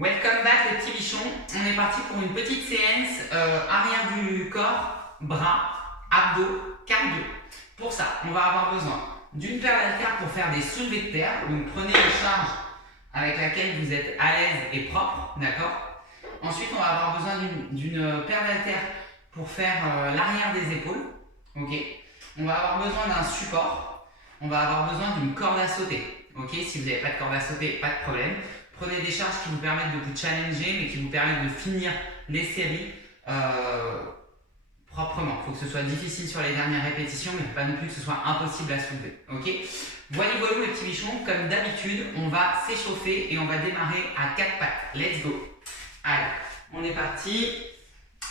Welcome back les petits bichons. On est parti pour une petite séance arrière du corps, bras, abdos, cardio. Pour ça, on va avoir besoin d'une paire d'haltères pour faire des soulevés de terre. Donc prenez une charge avec laquelle vous êtes à l'aise et propre, d'accord? Ensuite, on va avoir besoin d'une paire d'haltères pour faire l'arrière des épaules, ok? On va avoir besoin d'un support. On va avoir besoin d'une corde à sauter, ok? Si vous n'avez pas de corde à sauter, pas de problème. Prenez des charges qui vous permettent de vous challenger, mais qui vous permettent de finir les séries proprement. Il faut que ce soit difficile sur les dernières répétitions, mais pas non plus que ce soit impossible à soulever. Ok? Voilà mes petits bichons, comme d'habitude, on va s'échauffer et on va démarrer à 4 pattes. Let's go! Allez, on est parti.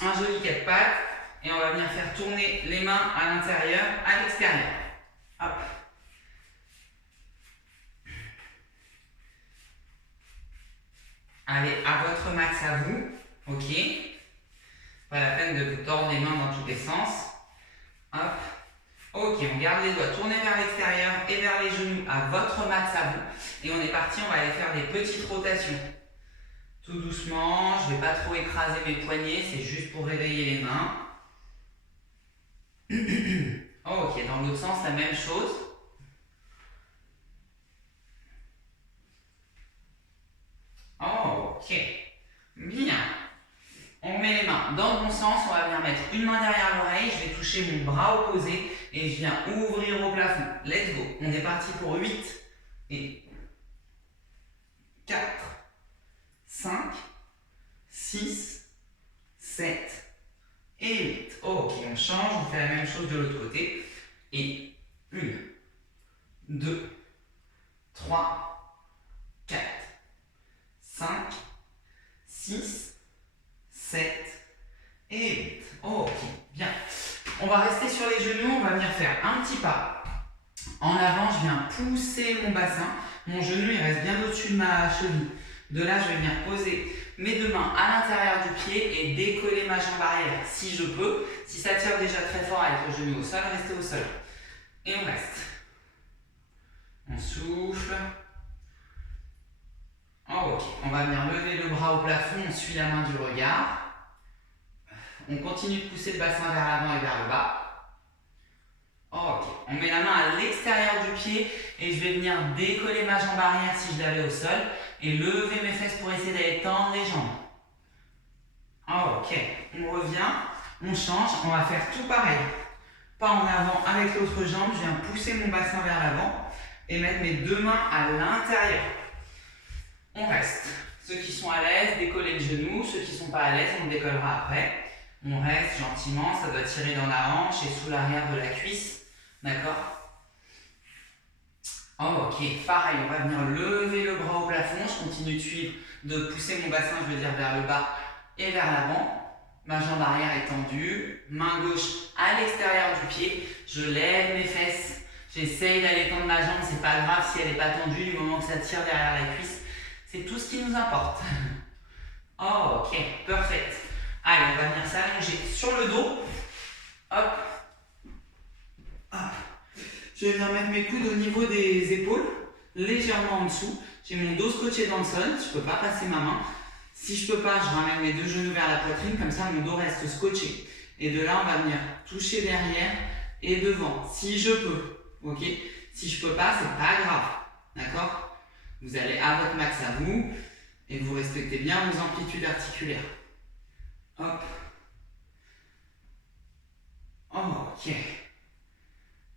Un joli 4 pattes. Et on va venir faire tourner les mains à l'intérieur, à l'extérieur. Hop! Allez, à votre max à vous, ok? Pas la peine de vous tordre les mains dans tous les sens. Hop. Ok, on garde les doigts tournés vers l'extérieur et vers les genoux à votre max à vous. Et on est parti, on va aller faire des petites rotations. Tout doucement, je ne vais pas trop écraser mes poignets, c'est juste pour réveiller les mains. Ok, dans l'autre sens, la même chose. Ok, bien. On met les mains dans le bon sens, on va venir mettre une main derrière l'oreille, je vais toucher mon bras opposé et je viens ouvrir au plafond. Let's go. On est parti pour 8 et 4, 5, 6, 7 et 8. Ok, on change, on fait la même chose de l'autre côté. Et 1, 2, 3, 4, 5, 6, 7 et 8. Ok, bien. On va rester sur les genoux, on va venir faire un petit pas en avant. Je viens pousser mon bassin. Mon genou, il reste bien au-dessus de ma cheville. De là, je vais venir poser mes deux mains à l'intérieur du pied et décoller ma jambe arrière si je peux. Si ça tire déjà très fort avec le genou au sol, restez au sol. Et on reste. On souffle. Ok, on va venir lever le bras au plafond, on suit la main du regard. On continue de pousser le bassin vers l'avant et vers le bas. Ok, on met la main à l'extérieur du pied et je vais venir décoller ma jambe arrière si je l'avais au sol et lever mes fesses pour essayer d'aller tendre les jambes. Ok, on revient, on change, on va faire tout pareil. Pas en avant avec l'autre jambe, je viens pousser mon bassin vers l'avant et mettre mes deux mains à l'intérieur. On reste. Ceux qui sont à l'aise, décollez le genou. Ceux qui ne sont pas à l'aise, on décollera après. On reste gentiment, ça doit tirer dans la hanche et sous l'arrière de la cuisse. D'accord? Ok, pareil, on va venir lever le bras au plafond. Je continue de suivre, de pousser mon bassin, je veux dire, vers le bas et vers l'avant. Ma jambe arrière est tendue. Main gauche à l'extérieur du pied. Je lève mes fesses. J'essaye d'aller tendre ma jambe. C'est pas grave si elle n'est pas tendue du moment que ça tire derrière la cuisse. C'est tout ce qui nous importe. Ok, parfait. Allez, on va venir s'allonger sur le dos. Hop. Hop. Je vais venir mettre mes coudes au niveau des épaules, légèrement en dessous. J'ai mon dos scotché dans le sol, je ne peux pas passer ma main. Si je ne peux pas, je ramène mes deux genoux vers la poitrine, comme ça mon dos reste scotché. Et de là, on va venir toucher derrière et devant, si je peux. Ok? Si je ne peux pas, c'est pas grave. D'accord? Vous allez à votre max à vous et vous respectez bien vos amplitudes articulaires. Hop. Ok.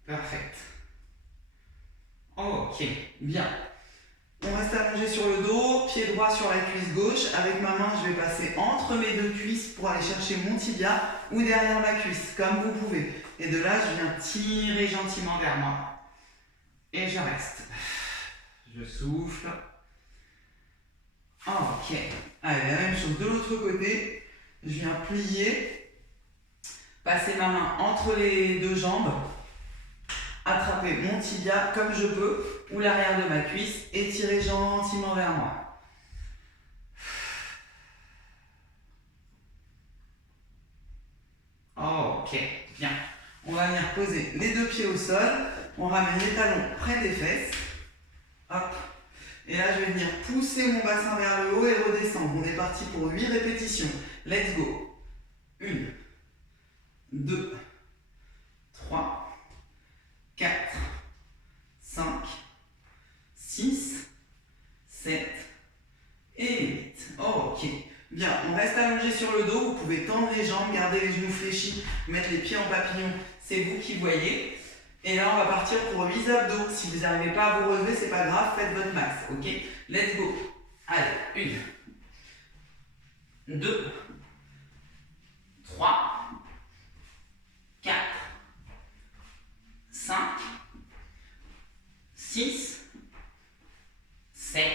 Parfait. Ok. Bien. On reste allongé sur le dos, pied droit sur la cuisse gauche. Avec ma main, je vais passer entre mes deux cuisses pour aller chercher mon tibia ou derrière ma cuisse, comme vous pouvez. Et de là, je viens tirer gentiment vers moi. Et je reste. Je souffle. Ok. Allez, la même chose de l'autre côté. Je viens plier. Passer ma main entre les deux jambes. Attraper mon tibia comme je peux. Ou l'arrière de ma cuisse. Et tirer gentiment vers moi. Ok. Bien. On va venir poser les deux pieds au sol. On ramène les talons près des fesses. Hop. Et là, je vais venir pousser mon bassin vers le haut et redescendre. On est parti pour 8 répétitions. Let's go. 1, 2, 3, 4, 5, 6, 7 et 8. Ok. Bien, on reste allongé sur le dos. Vous pouvez tendre les jambes, garder les genoux fléchis, mettre les pieds en papillon. C'est vous qui voyez. Et là, on va partir pour 8 abdos. Si vous n'arrivez pas à vous relever, c'est pas grave, faites votre max. Ok? Let's go. Allez, 1, 2, 3, 4, 5, 6, 7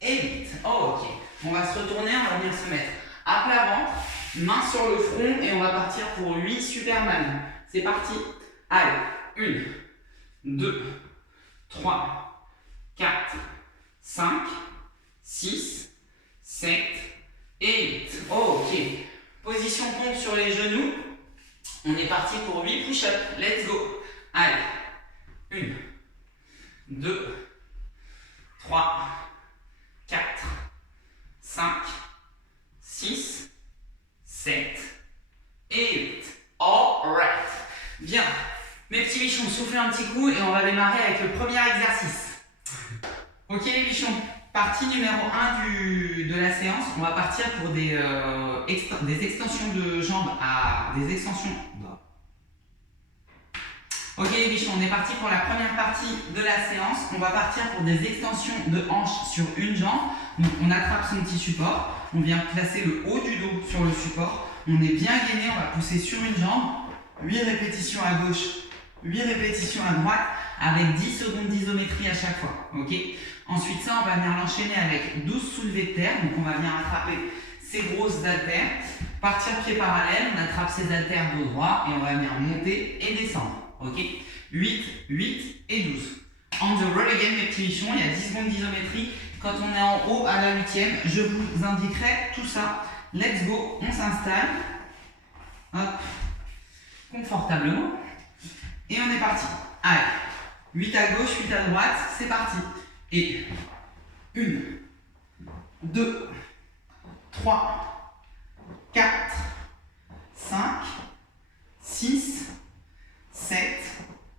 et 8. Oh, ok. On va se retourner, on va venir se mettre à plat ventre, main sur le front et on va partir pour 8 Superman. C'est parti. Allez, 1, 2, 3, 4, 5, 6, 7 et 8. Oh, ok. Position pompe sur les genoux. On est parti pour 8 push-ups. Let's go. Allez, 1, 2, 3, 4, 5, 6, 7 et 8. Alright. Bien. Mes petits bichons, soufflez un petit coup et on va démarrer avec le premier exercice. Ok les bichons, partie numéro 1 de la séance, on va partir pour des extensions de jambes à des extensions. Ok les bichons, on est parti pour la première partie de la séance. On va partir pour des extensions de hanches sur une jambe. Donc on attrape son petit support, on vient placer le haut du dos sur le support. On est bien gainé, on va pousser sur une jambe. 8 répétitions à gauche, 8 répétitions à droite, avec 10 secondes d'isométrie à chaque fois. Ok. Ensuite, ça, on va venir l'enchaîner avec 12 soulevés de terre. Donc, on va venir attraper ces grosses haltères, partir pied parallèle, on attrape ces haltères dos droit et on va venir monter et descendre. Ok. 8, 8 et 12. On the roll again, mes petits bichons, il y a 10 secondes d'isométrie. Quand on est en haut à la 8e, je vous indiquerai tout ça. Let's go, on s'installe. Hop. Confortablement. Et on est parti. Allez, 8 à gauche, 8 à droite, c'est parti. Et 1, 2, 3, 4, 5, 6, 7,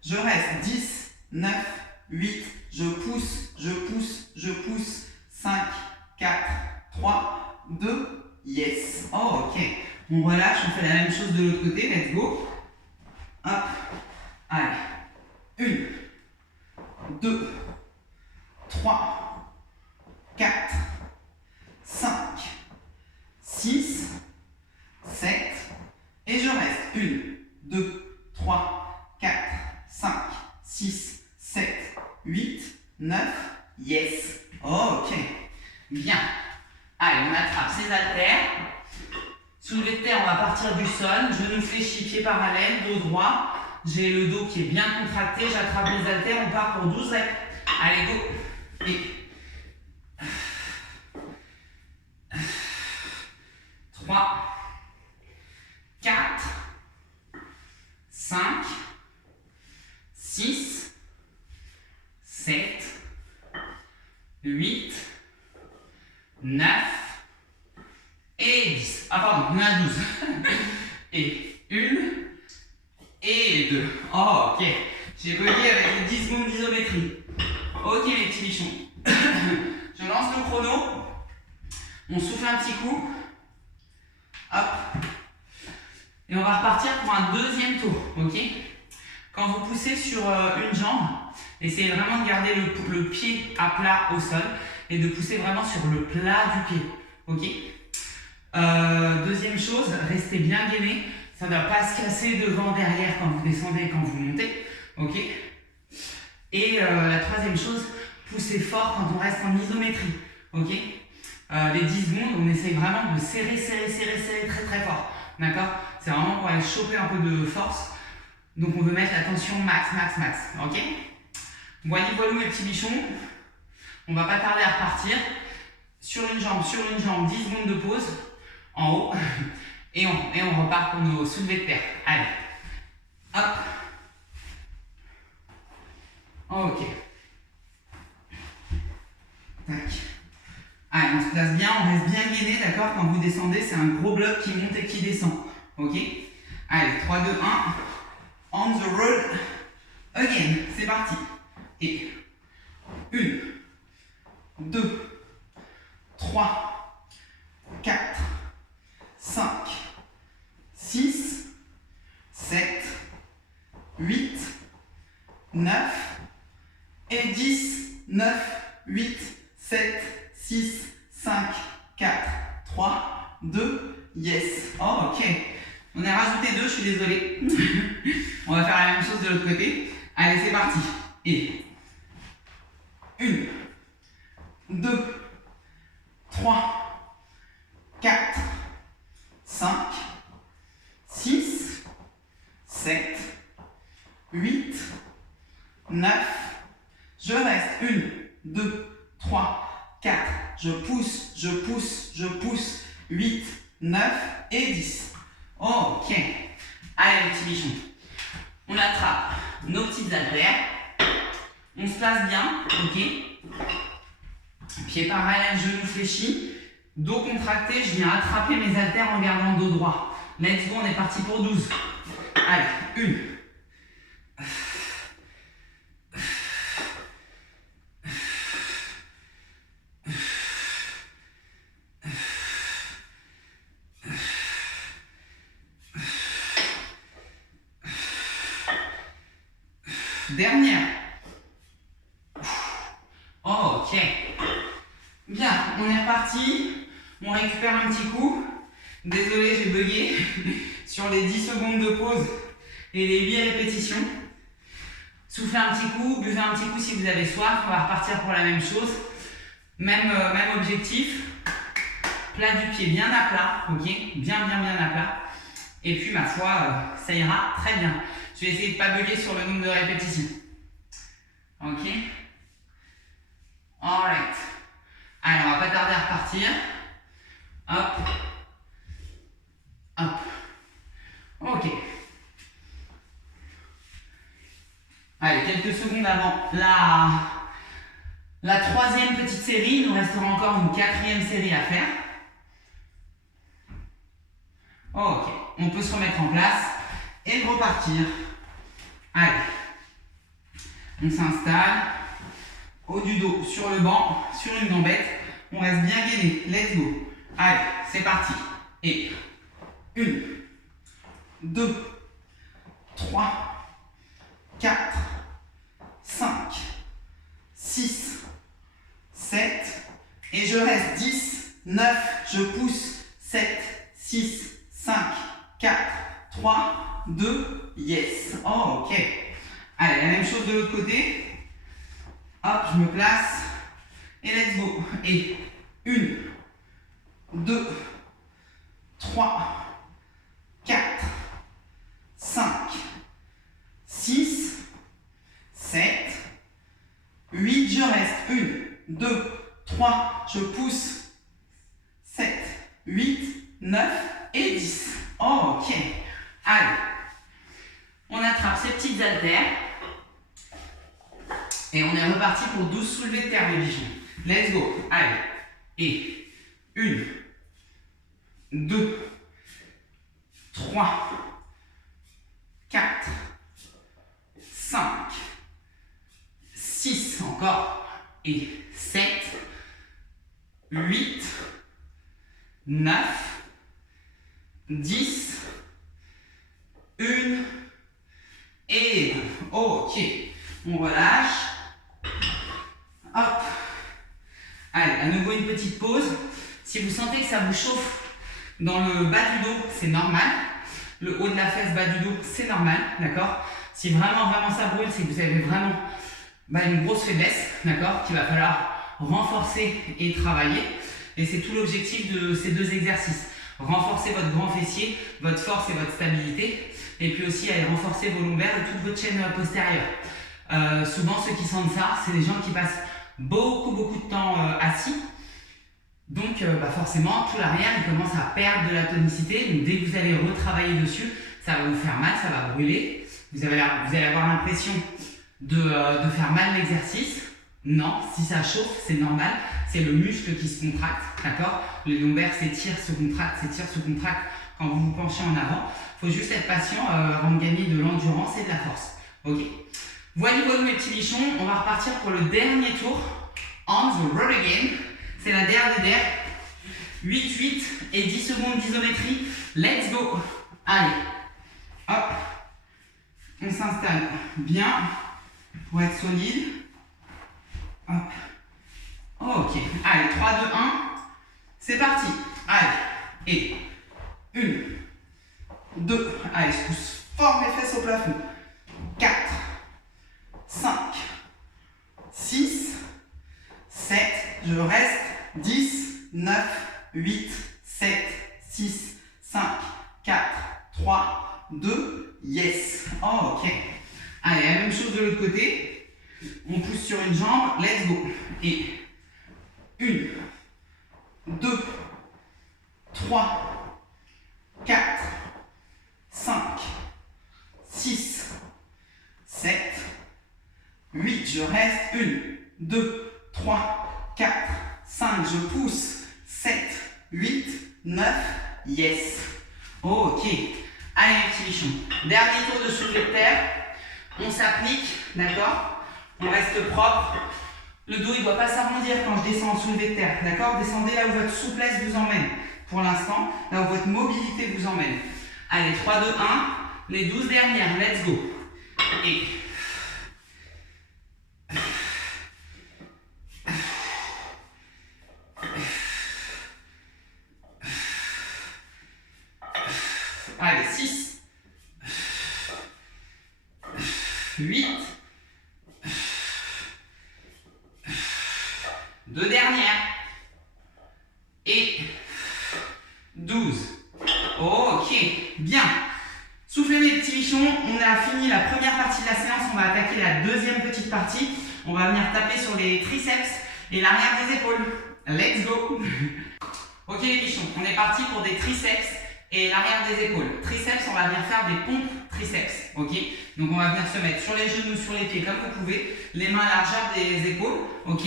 je reste 10, 9, 8, je pousse, je pousse, je pousse, 5, 4, 3, 2, yes. Oh, ok. On relâche, on fait la même chose de l'autre côté, let's go. Hop, allez, 1, 2, 3, 4, 5, 6, 7, et je reste 1, 2, 3, 4, 5, 6, 7, 8, 9, yes. Ok, bien. Allez, on attrape ces haltères. Soulevé de terre, on va partir du sol, genoux fléchis, pieds parallèles, dos droit. J'ai le dos qui est bien contracté, j'attrape les haltères, on part pour 12 reps. Allez, go. Et 3, 4, 5, 6, 7, 8, 9 et 10. Ah pardon, on est à 12. Et 1 et 2. Oh, ok. J'ai bugué avec les 10 secondes d'isométrie. Ok les petits bichons. Je lance le chrono. On souffle un petit coup. Hop. Et on va repartir pour un deuxième tour. Ok. Quand vous poussez sur une jambe, essayez vraiment de garder le pied à plat au sol et de pousser vraiment sur le plat du pied. Ok. Deuxième chose, restez bien gainé. Ça ne va pas se casser devant, derrière quand vous descendez et quand vous montez. Ok. Et la troisième chose, poussez fort quand on reste en isométrie. Ok. Les 10 secondes, on essaye vraiment de serrer très très fort. D'accord. C'est vraiment pour aller choper un peu de force. Donc on veut mettre la tension max. Ok. Voilà mes petits bichons. On va pas tarder à repartir. Sur une jambe, 10 secondes de pause. En haut. Et on repart pour nos soulevés de terre. Allez. Hop. Ok. Tac. Allez, on se place bien, on reste bien gainé, d'accord? Quand vous descendez, c'est un gros bloc qui monte et qui descend. Ok? Allez, 3, 2, 1. On the road again. C'est parti. Et 1, 2, 3, 4, 5, 6, 7, 8, 9 et 10. 9, 8, 7, 6, 5, 4, 3, 2, yes. Oh, ok. On a rajouté 2, je suis désolé. On va faire la même chose de l'autre côté. Allez, c'est parti. Et 1, 2, 3, 4, 5, 6, 7, 8, 9. Je reste. 1, 2, 3, 4. Je pousse, je pousse, je pousse. 8, 9 et 10. Ok. Allez, les petits bichons. On attrape nos petites haltères. On se place bien. Ok. Pied parallèle, genou fléchi. Dos contracté. Je viens attraper mes haltères en gardant le dos droit. Let's go, on est parti pour 12. Allez, 1. Dernière. Oh, ok. Bien, on est reparti. On récupère un petit coup. Désolé, j'ai bugué sur les 10 secondes de pause et les 8 répétitions. Soufflez un petit coup, buvez un petit coup si vous avez soif. On va repartir pour la même chose. Même objectif. Plat du pied bien à plat. Ok, bien à plat. Et puis, ma foi, ça ira très bien. Je vais essayer de ne pas bugger sur le nombre de répétitions. Ok. Alright. Allez, on va pas tarder à repartir. Hop. Hop. Ok. Allez, quelques secondes avant la troisième petite série. Il nous restera encore une quatrième série à faire. Ok. On peut se remettre en place et repartir. Allez. On s'installe. Haut du dos sur le banc, sur une gambette. On reste bien gainé. Let's go. Allez, c'est parti. Et 1, 2, 3, 4, 5, 6, 7. Et je reste 10, 9. Je pousse. 7, 6, 5, 4, 3, 2. Yes. Oh, ok. Allez, la même chose de l'autre côté. Hop, je me place. Et let's go. Et 1, 2, 3, 4, 5, 6, 7, 8. Je reste. 1, 2, 3. Je pousse. 7, 8, 9 et 10. Oh, ok. Allez. On attrape ces petites haltères. Et on est reparti pour 12 soulevés de terre, les bichons. Let's go. Allez. Et 1, 2, 3, 4, 5, 6, encore. Et 7, 8, 9, 10, 1 et 2. Ok. On relâche. Hop. Allez, à nouveau une petite pause. Si vous sentez que ça vous chauffe dans le bas du dos, c'est normal. Le haut de la fesse, bas du dos, c'est normal, d'accord? Si vraiment ça brûle, c'est que vous avez vraiment une grosse faiblesse, d'accord? Qu'il va falloir renforcer et travailler. Et c'est tout l'objectif de ces deux exercices. Renforcer votre grand fessier, votre force et votre stabilité. Et puis aussi aller renforcer vos lombaires et toute votre chaîne postérieure. Souvent, ceux qui sentent ça, c'est des gens qui passent beaucoup de temps assis. Donc, forcément, tout l'arrière, il commence à perdre de la tonicité. Donc, dès que vous allez retravailler dessus, ça va vous faire mal, ça va brûler. Vous allez avoir l'impression de faire mal l'exercice. Non, si ça chauffe, c'est normal. C'est le muscle qui se contracte, d'accord? Le lombaire s'étire, se contracte, s'étire, se contracte quand vous vous penchez en avant. Il faut juste être patient avant de gagner de l'endurance et de la force. Ok. Voilà mes petits bichons. On va repartir pour le dernier tour. On the road again. C'est la dernière. 8-8 et 10 secondes d'isométrie. Let's go. Allez. Hop. On s'installe bien pour être solide. Hop. Ok. Allez, 3, 2, 1. C'est parti. Allez. Et 1, 2. Allez, je pousse fort mes fesses au plafond. 4, 5, 6, 7. Je reste. 10, 9, 8, 7, 6, 5, 4, 3, 2. Yes. Oh, ok. Allez, la même chose de l'autre côté. On pousse sur une jambe. Let's go. Et 1, 2, 3, 4, 5, 6, 7, 8. Je reste. 1, 2, 3, 4, 5. Je pousse. 7, 8, 9. Yes. Ok. Allez, les petits bichons. Dernier tour de soulevé de terre. On s'applique. D'accord? On reste propre. Le dos, il ne doit pas s'arrondir quand je descends en soulevé de terre. D'accord? Descendez là où votre souplesse vous emmène. Pour l'instant, là où votre mobilité vous emmène. Allez, 3, 2, 1. Les 12 dernières. Let's go. Et... Allez, 6. 8. 2 dernières. Et 12. Ok, bien. Soufflez mes petits bichons. On a fini la première partie de la séance. On va attaquer la deuxième petite partie. On va venir taper sur les triceps et l'arrière des épaules. Let's go. Ok les bichons, on est parti pour des triceps et l'arrière des épaules. Triceps, on va venir faire des pompes triceps. Ok. Donc on va venir se mettre sur les genoux, sur les pieds comme vous pouvez. Les mains à largeur des épaules. Ok.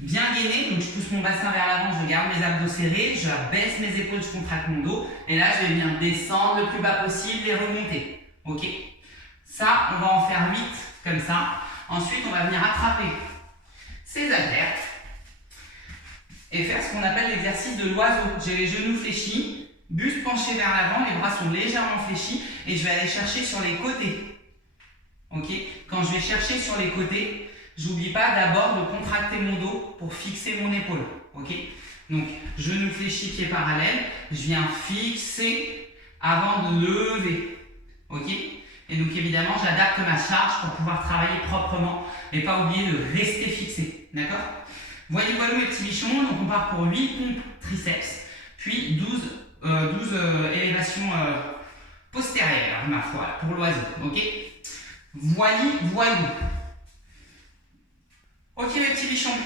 Bien gainé, donc je pousse mon bassin vers l'avant, je garde mes abdos serrés, je baisse mes épaules, je contracte mon dos. Et là, je vais venir descendre le plus bas possible et remonter. Ok. Ça, on va en faire 8, comme ça. Ensuite, on va venir attraper ces haltères et faire ce qu'on appelle l'exercice de l'oiseau. J'ai les genoux fléchis, buste penché vers l'avant, les bras sont légèrement fléchis et je vais aller chercher sur les côtés. Ok. Quand je vais chercher sur les côtés, j'oublie pas d'abord de contracter mon dos pour fixer mon épaule. Ok. Donc, genoux fléchis, pieds parallèles. Je viens fixer avant de lever. Ok. Et donc, évidemment, j'adapte ma charge pour pouvoir travailler proprement et pas oublier de rester fixé. D'accord? Voilà mes petits bichons. Donc, on part pour 8 pompes triceps, puis 12 élévations postérieures, ma foi, pour l'oiseau. Ok? Voilà. Ok mes petits bichons,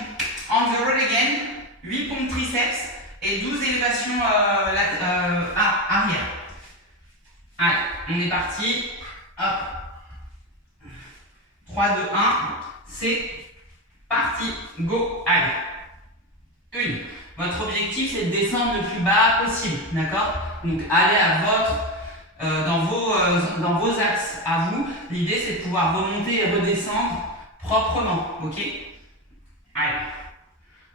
on the road again, 8 pompes triceps et 12 élévations arrière. Allez, on est parti. Hop. 3, 2, 1, c'est parti. Go. Allez. Votre objectif c'est de descendre le plus bas possible. D'accord? Donc allez à dans vos axes à vous. L'idée c'est de pouvoir remonter et redescendre proprement. Ok? Allez,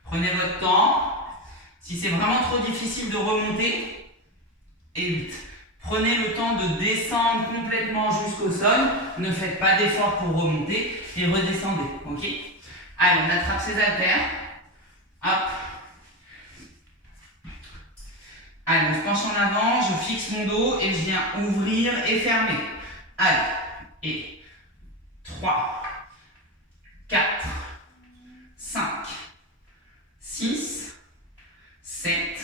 prenez votre temps. Si c'est vraiment trop difficile de remonter, évite. Prenez le temps de descendre complètement jusqu'au sol. Ne faites pas d'effort pour remonter et redescendez. Ok? Allez, on attrape ses haltères. Hop. Allez, on se penche en avant. Je fixe mon dos et je viens ouvrir et fermer. Allez. Et 3, 4, 5, 6, 7,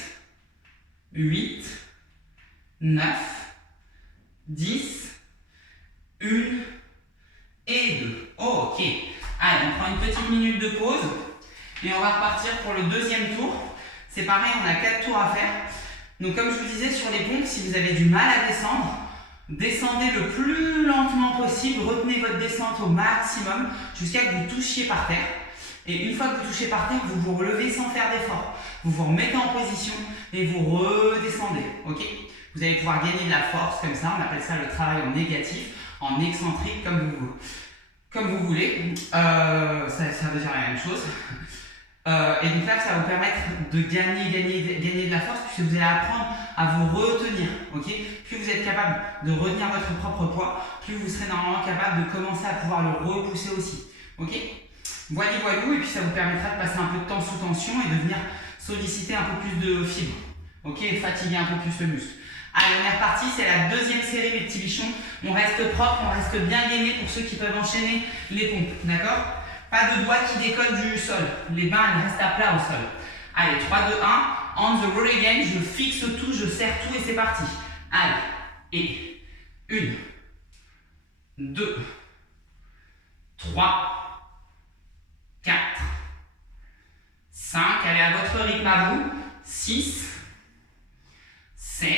8, 9, 10, 1 et 2. Ok. Allez, on prend une petite minute de pause et on va repartir pour le deuxième tour. C'est pareil, on a 4 tours à faire. Donc comme je vous disais sur les pompes, si vous avez du mal à descendre, descendez le plus lentement possible, retenez votre descente au maximum jusqu'à ce que vous touchiez par terre. Et une fois que vous touchez par terre, vous vous relevez sans faire d'effort. Vous vous remettez en position et vous redescendez. Ok? Vous allez pouvoir gagner de la force comme ça. On appelle ça le travail en négatif, en excentrique, comme vous voulez. Ça veut dire la même chose. Et donc là, ça va vous permettre de gagner de la force puisque vous allez apprendre à vous retenir. Okay? Plus vous êtes capable de retenir votre propre poids, plus vous serez normalement capable de commencer à pouvoir le repousser aussi. Okay? Voilà, et puis ça vous permettra de passer un peu de temps sous tension et de venir solliciter un peu plus de fibres. Okay? Fatiguer un peu plus le muscle. Allez, on est reparti, c'est la deuxième série, mes petits bichons. On reste propre, on reste bien gainé pour ceux qui peuvent enchaîner les pompes. D'accord? Pas de doigts qui décollent du sol. Les mains, elles restent à plat au sol. Allez, 3, 2, 1. On the roll again. Je fixe tout, je serre tout et c'est parti. Allez. Et 1, 2, 3, 4, 5. Allez, à votre rythme à vous. 6, 7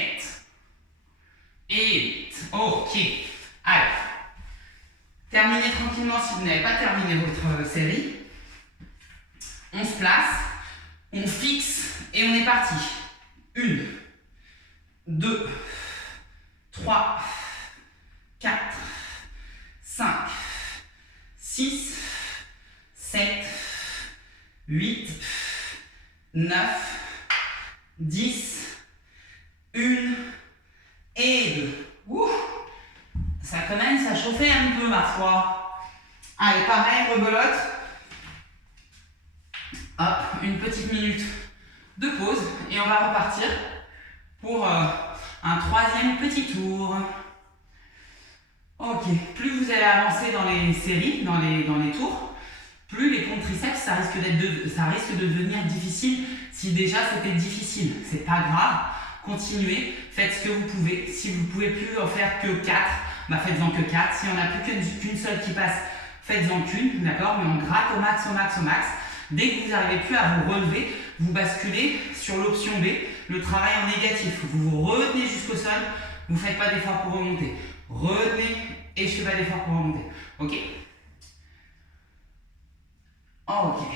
et 8. Ok. Allez. Terminez tranquillement si vous n'avez pas terminé votre série. On se place, on fixe et on est parti. 1, 2, 3, 4, 5, 6, 7, 8, 9, 10, 1 et 2. Ouh. Ça commence à chauffer un peu ma foi. Allez, pareil, rebelote. Hop, une petite minute de pause et on va repartir pour un troisième petit tour. Ok, plus vous allez avancer dans les séries, dans les tours, plus les pompes triceps, ça risque de devenir difficile. Si déjà c'était difficile, c'est pas grave. Continuez, faites ce que vous pouvez. Si vous ne pouvez plus en faire que 4, bah faites-en que 4. Si on n'a plus qu'une seule qui passe, faites-en qu'une, d'accord? Mais on gratte au max, au max, au max. Dès que vous n'arrivez plus à vous relever, vous basculez sur l'option B, le travail en négatif. Vous vous retenez jusqu'au sol, vous ne faites pas d'effort pour remonter. Retenez et je ne fais pas d'effort pour remonter. Ok? Ok.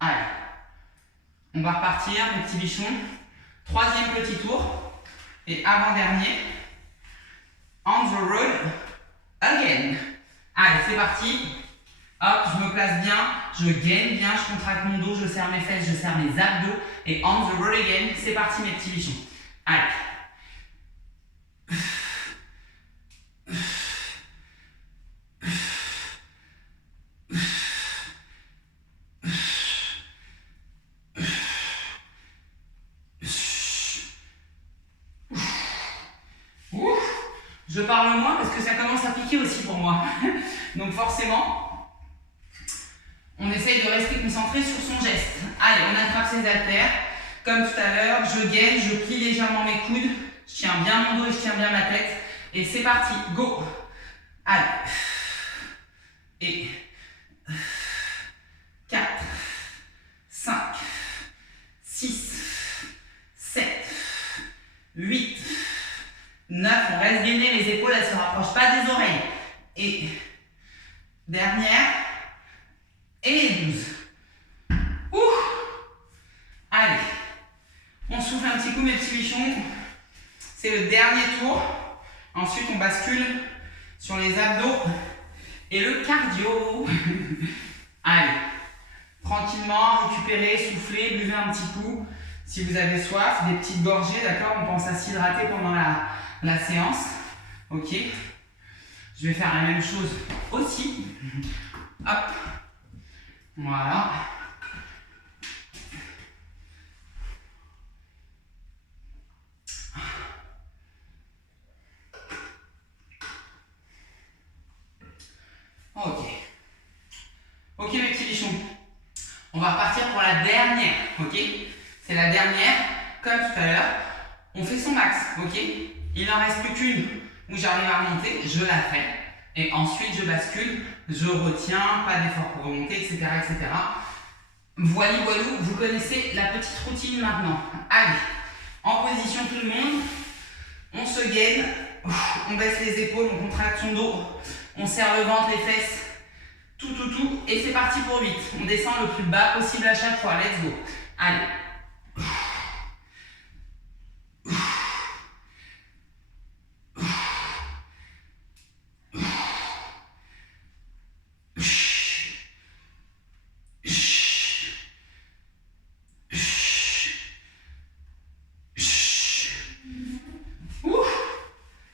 Allez. On va repartir, mes petits bichons. Troisième petit tour. Et avant-dernier. On the road again. Allez, c'est parti. Hop, je me place bien, je gaine bien, je contracte mon dos, je serre mes fesses, je serre mes abdos. Et on the road again, c'est parti mes petits bichons. Allez. Je parle moins parce que ça commence à piquer aussi pour moi. Donc forcément, on essaye de rester concentré sur son geste. Allez, on attrape ses haltères. Comme tout à l'heure, je gaine, je plie légèrement mes coudes. Je tiens bien mon dos et je tiens bien ma tête. Et c'est parti, go. Allez. Et 4, 5, 6, 7, 8, 9, on reste gainé, les épaules elles ne se rapprochent pas des oreilles. Et dernière. Et 12. Ouh. Allez. On souffle un petit coup mes petits bichons. C'est le dernier tour. Ensuite on bascule sur les abdos et le cardio. Allez. Tranquillement, récupérez, soufflez, buvez un petit coup. Si vous avez soif, des petites gorgées, d'accord? On pense à s'hydrater pendant la séance. Ok. Je vais faire la même chose aussi. Hop. Voilà. Ok. Ok mes petits bichons. On va repartir pour la dernière. Ok. C'est la dernière. Comme tout à l'heure. On fait son max. Ok. Il n'en reste plus qu'une où j'arrive à remonter. Je la fais. Et ensuite je bascule. Je retiens. Pas d'effort pour remonter, etc. etc. Voilà, vous connaissez la petite routine maintenant. Allez. En position tout le monde. On se gaine. On baisse les épaules. On contracte son dos. On serre le ventre, les fesses. tout. Et c'est parti pour 8. On descend le plus bas possible à chaque fois. Let's go. Allez.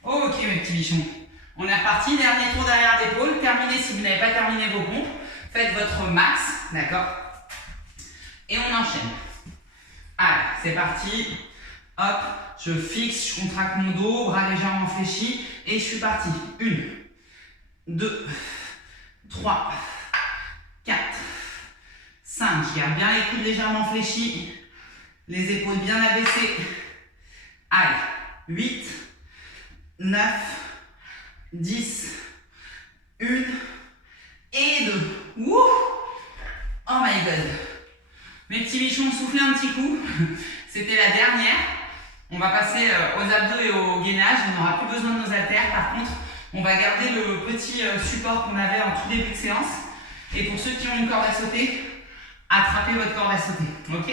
Ok mes petits bichons. On est reparti. Dernier tour derrière d'épaule. Terminez si vous n'avez pas terminé vos pompes. Faites votre max. D'accord? Et on enchaîne. Allez, c'est parti. Hop, je fixe, je contracte mon dos, bras légèrement fléchis. Et je suis parti. 1, 2, 3, 4, 5. Je garde bien les coudes légèrement fléchis. Les épaules bien abaissées. Allez, 8, 9, 10, 1 et 2. Wouh! Oh my god! Mes petits bichons, soufflez un petit coup. C'était la dernière. On va passer aux abdos et au gainage. On n'aura plus besoin de nos haltères. Par contre, on va garder le petit support qu'on avait en tout début de séance. Et pour ceux qui ont une corde à sauter, attrapez votre corde à sauter. Ok?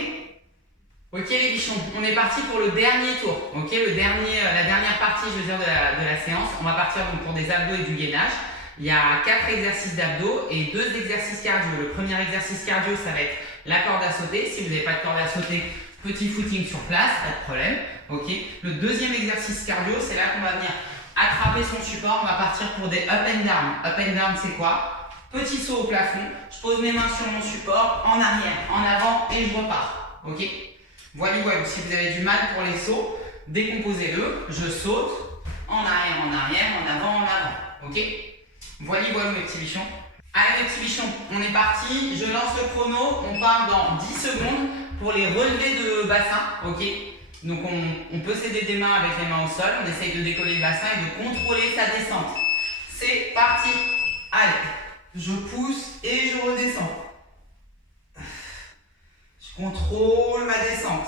Ok les bichons, on est parti pour le dernier tour. Ok, la dernière partie, je veux dire, de la séance. On va partir donc pour des abdos et du gainage. Il y a 4 exercices d'abdos et 2 exercices cardio. Le premier exercice cardio, ça va être la corde à sauter. Si vous n'avez pas de corde à sauter, petit footing sur place, pas de problème. Ok. Le deuxième exercice cardio, c'est là qu'on va venir attraper son support. On va partir pour des up and down. Up and down, c'est quoi? Petit saut au plafond. Je pose mes mains sur mon support, en arrière, en avant et je repars. Ok. Voilà, si vous avez du mal pour les sauts, décomposez-le. Je saute, en arrière, en avant, en avant. Ok? Voilà mes petits bichons. Allez mes petits bichons, on est parti. Je lance le chrono. On part dans 10 secondes pour les relevés de bassin. Ok? Donc on peut s'aider des mains avec les mains au sol. On essaye de décoller le bassin et de contrôler sa descente. C'est parti. Allez, je pousse et je redescends. Je contrôle ma descente.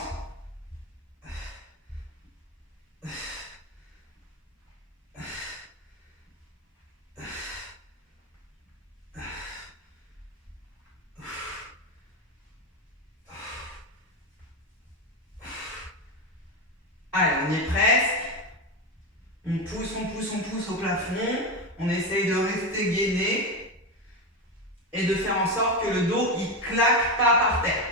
Allez, on y est presque. On pousse au plafond. On essaye de rester gainé et de faire en sorte que le dos il claque pas par terre.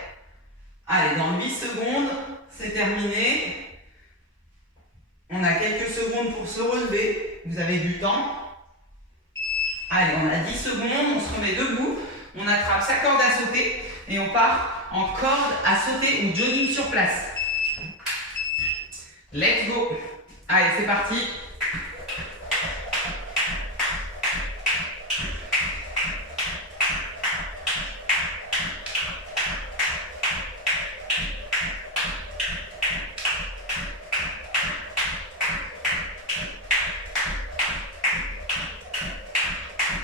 Allez, dans 8 secondes, c'est terminé. On a quelques secondes pour se relever. Vous avez du temps. Allez, on a 10 secondes, on se remet debout. On attrape sa corde à sauter et on part en corde à sauter ou jogging sur place. Let's go. Allez, c'est parti.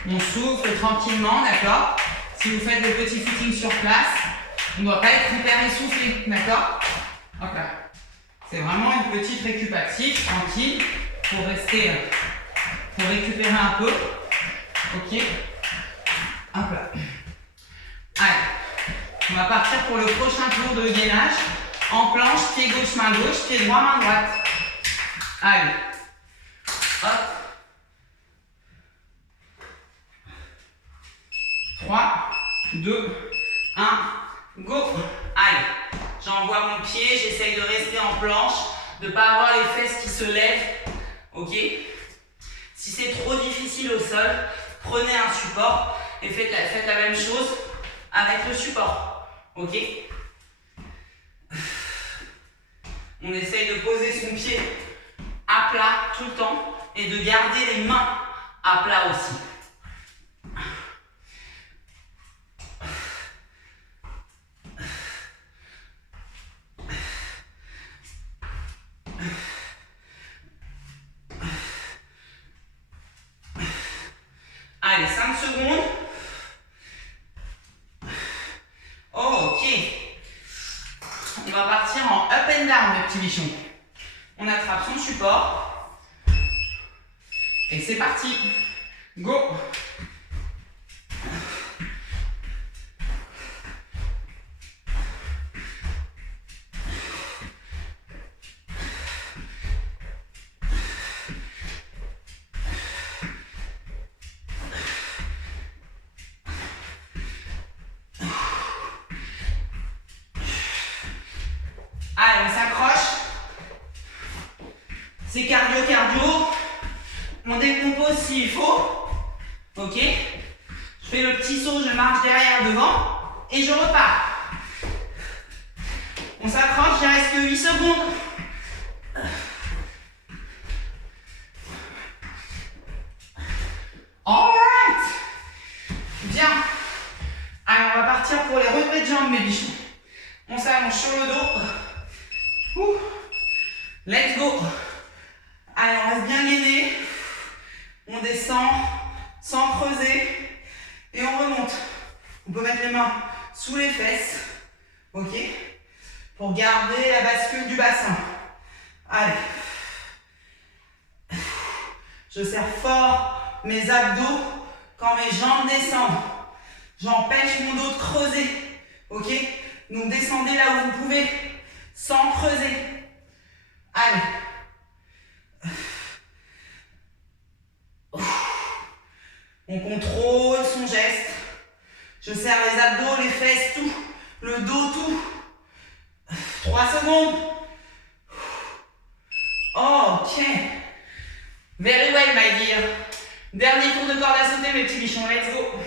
On souffle tranquillement, d'accord? Si vous faites le petit footing sur place, on ne doit pas être hyper essoufflé, d'accord? Hop là. C'est vraiment une petite récupérative, tranquille, pour rester, pour récupérer un peu. Ok? Hop là. Allez, on va partir pour le prochain tour de gainage. En planche, pied gauche, pied droit, main droite. Allez. Hop. 3, 2, 1, go! Allez, j'envoie mon pied, j'essaye de rester en planche, de ne pas avoir les fesses qui se lèvent, ok? Si c'est trop difficile au sol, prenez un support et faites la même chose avec le support, ok? On essaye de poser son pied à plat tout le temps et de garder les mains à plat aussi. Allez, 5 secondes. Ok. On va partir en up and down, les petits bichons. On attrape son support. Et c'est parti. Go. Allez, on s'accroche. C'est cardio, cardio. On décompose s'il faut. Ok. Je fais le petit saut, je marche derrière, devant. Et je repars. On s'accroche, il reste que 8 secondes. Alright. Bien. Allez, on va partir pour les relevés de jambes, mes bichons. On s'allonge sur le dos. Ouh. Let's go. Allez, on reste bien gainé. On descend sans creuser. Et on remonte. On peut mettre les mains sous les fesses. Ok? Pour garder la bascule du bassin. Allez. Je serre fort mes abdos quand mes jambes descendent. J'empêche mon dos de creuser. Ok? Donc descendez là où vous pouvez sans creuser. Allez. On contrôle son geste. Je serre les abdos, les fesses, tout. Le dos, tout. 3 secondes. Ok. Very well, my dear. Dernier tour de corde à sauter, mes petits bichons. Let's go.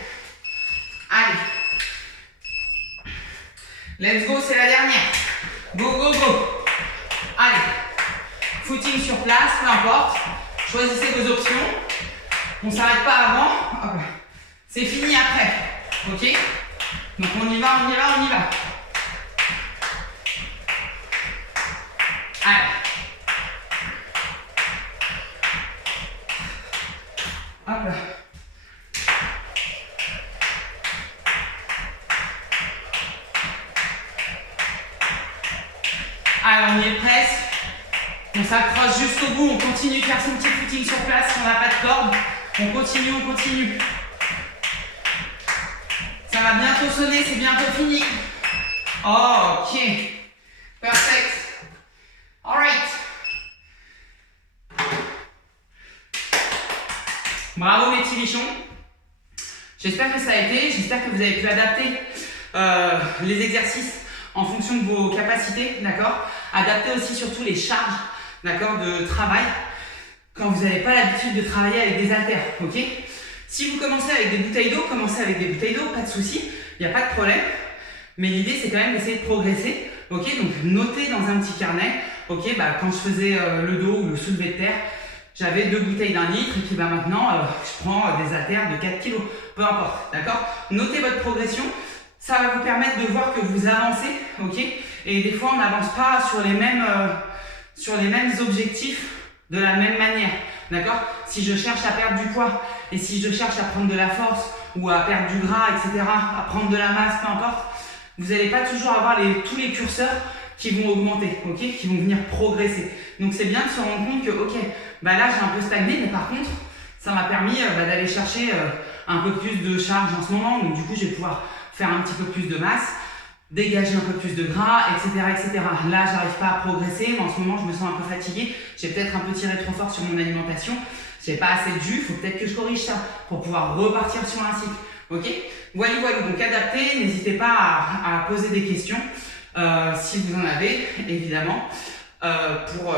Allez. Let's go, c'est la dernière. Go, go, go. Allez. Footing sur place, peu importe. Choisissez vos options. On ne s'arrête pas avant. C'est fini après. Ok? Donc on y va, on y va, on y va. Allez. Hop là. Allez, on y est presque. On s'accroche jusqu'au bout, on continue de faire son petit footing sur place si on n'a pas de corde. On continue, on continue. Ça va bientôt sonner, c'est bientôt fini. Ok. Perfect. Alright. Bravo mes petits bichons. J'espère que ça a été, j'espère que vous avez pu adapter les exercices en fonction de vos capacités, d'accord? Adapter aussi surtout les charges, d'accord, de travail quand vous n'avez pas l'habitude de travailler avec des haltères, ok? Si vous commencez avec des bouteilles d'eau, commencez avec des bouteilles d'eau, pas de souci, il n'y a pas de problème. Mais l'idée c'est quand même d'essayer de progresser, ok? Donc notez dans un petit carnet, ok, bah, quand je faisais le dos ou le soulevé de terre, j'avais 2 bouteilles d'1 litre et puis bah, maintenant je prends des haltères de 4 kg, peu importe, d'accord? Notez votre progression, ça va vous permettre de voir que vous avancez, ok? Et des fois on n'avance pas sur les mêmes objectifs de la même manière, d'accord? Si je cherche à perdre du poids et si je cherche à prendre de la force ou à perdre du gras, etc., à prendre de la masse, peu importe, vous n'allez pas toujours avoir tous les curseurs qui vont augmenter, ok? Qui vont venir progresser. Donc c'est bien de se rendre compte que, ok, bah là j'ai un peu stagné, mais par contre, ça m'a permis d'aller chercher un peu plus de charge en ce moment. Donc du coup, je vais pouvoir faire un petit peu plus de masse, dégager un peu plus de gras, etc., etc. Là, j'arrive pas à progresser, mais en ce moment, je me sens un peu fatiguée. J'ai peut-être un peu tiré trop fort sur mon alimentation. J'ai pas assez de jus, il faut peut-être que je corrige ça pour pouvoir repartir sur un cycle. Ok? Voilà, voilà. Donc adaptez, n'hésitez pas à poser des questions si vous en avez, évidemment, pour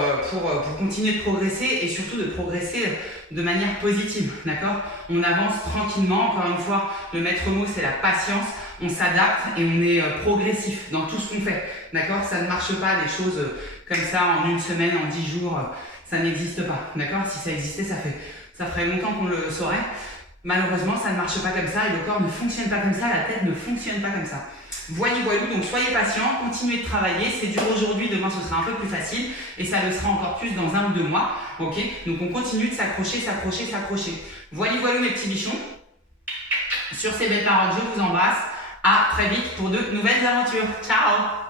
continuer de progresser et surtout de progresser de manière positive. D'accord? On avance tranquillement. Encore une fois, le maître mot, c'est la patience. On s'adapte et on est progressif dans tout ce qu'on fait. D'accord? Ça ne marche pas les choses comme ça en une semaine, en 10 jours. Ça n'existe pas. D'accord? Si ça existait, ça ferait longtemps qu'on le saurait. Malheureusement, ça ne marche pas comme ça et le corps ne fonctionne pas comme ça, la tête ne fonctionne pas comme ça. Voyez, donc soyez patients, continuez de travailler. C'est dur aujourd'hui, demain ce sera un peu plus facile et ça le sera encore plus dans 1 ou 2 mois. Ok? Donc on continue de s'accrocher, s'accrocher, s'accrocher. Voyez, mes petits bichons. Sur ces belles paroles, je vous embrasse. À très vite pour de nouvelles aventures. Ciao!